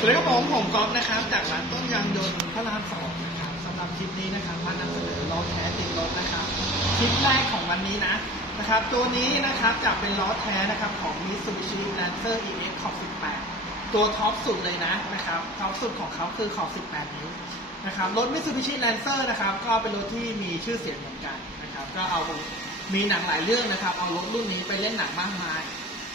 สวัสดีครับผมผมก๊อฟนะครับ จากร้านต้นยางยนต์พระรามสองนะครับสำหรับคลิปนี้นะครับมานำเสนอล้อแท้ติดรถนะครับคลิปแรกของวันนี้นะนะครับ ตัวนี้นะครับจะเป็นล้อแท้นะครับของ Mitsubishi Lancer EX ขอบ 18 ตัวท็อปสุดเลยนะนะครับท็อปสุดของเขาคือขอบ 18 นิ้วนะครับรถ Mitsubishi Lancer นะครับ ก็เป็นรถที่มีชื่อเสียงเหมือนกันนะครับ ก็เอามีหนังหลายเรื่องนะครับ เอารถรุ่นนี้ไปเล่นหนังมากมาย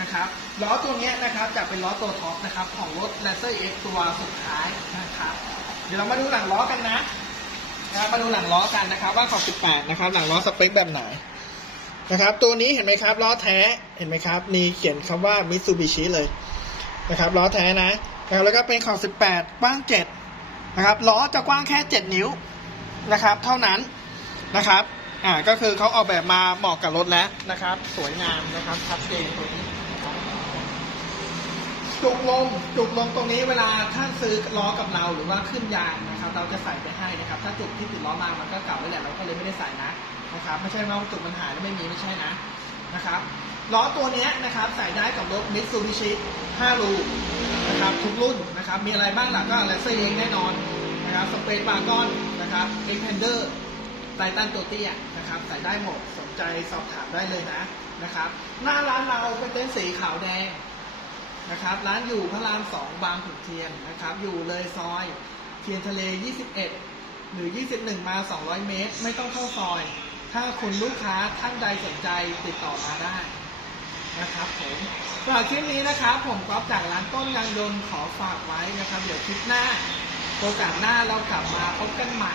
นะครับล้อตัวนี้นะครับจะเป็นล้อตัวท็อปนะครับของรถ Lancer X ตัวสุดท้ายนะครับเดี๋ยวเรามาดูหลังล้อกันนะนะครับมาดูหลังล้อกันนะครับ ว่าขอบ18 นะครับ หลังล้อสเปคแบบไหนนะครับ ตัวนี้เห็นไหมครับล้อแท้เห็นไหมครับ มีเขียนคำว่า Mitsubishi เลยนะครับล้อแท้นะนะครับแล้วก็เป็นขอบ18 กว้าง 7 นะครับล้อจะกว้างแค่ 7 นิ้วนะครับ เท่านั้นนะครับอ่าก็คือเขาออกแบบมาเหมาะกับรถแล้วนะครับ สวยงามนะครับชัดเจนตัวนี้ จุกลมจุกลมตรงนี้เวลาท่านซื้อล้อกับเราหรือว่าขึ้นยางนะครับ เราจะใส่ไปให้นะครับ ถ้าจุกที่ติดล้อมามันก็เก่าไปแหละเราก็เลยไม่ได้ใส่นะนะครับ ไม่ใช่ว่าจุกมันหายแล้วไม่มีไม่ใช่นะนะครับล้อตัวนี้นะครับใส่ได้กับรถ Mitsubishi 5รูนะครับทุกรุ่นนะครับ มีอะไรบ้างหล่ะก็แลเซอร์เองแน่นอนนะครับสเปซบาร์กอนนะครับเอ็กแพนเดอร์ ไททันตัวเตี้ยนะครับใส่ได้หมดสนใจสอบถามได้เลยนะนะครับ หน้าร้านเราเป็นเต็นท์สีขาวแดงนะครับร้านอยู่พระรามสองบางขุนเทียนนะครับ อยู่เลยซอยเทียนทะเล 21 หรือ 21 มา 200 เมตร ไม่ต้องเข้าซอย ถ้าคุณลูกค้าท่านใดสนใจติดต่อมาได้นะครับผมสำหรับคลิปนี้นะครับ ผมก๊อฟจากร้านต้นยางยนต์ขอฝากไว้นะครับ เดี๋ยวคลิปหน้าโอกาสหน้าเรากลับมาพบกันใหม่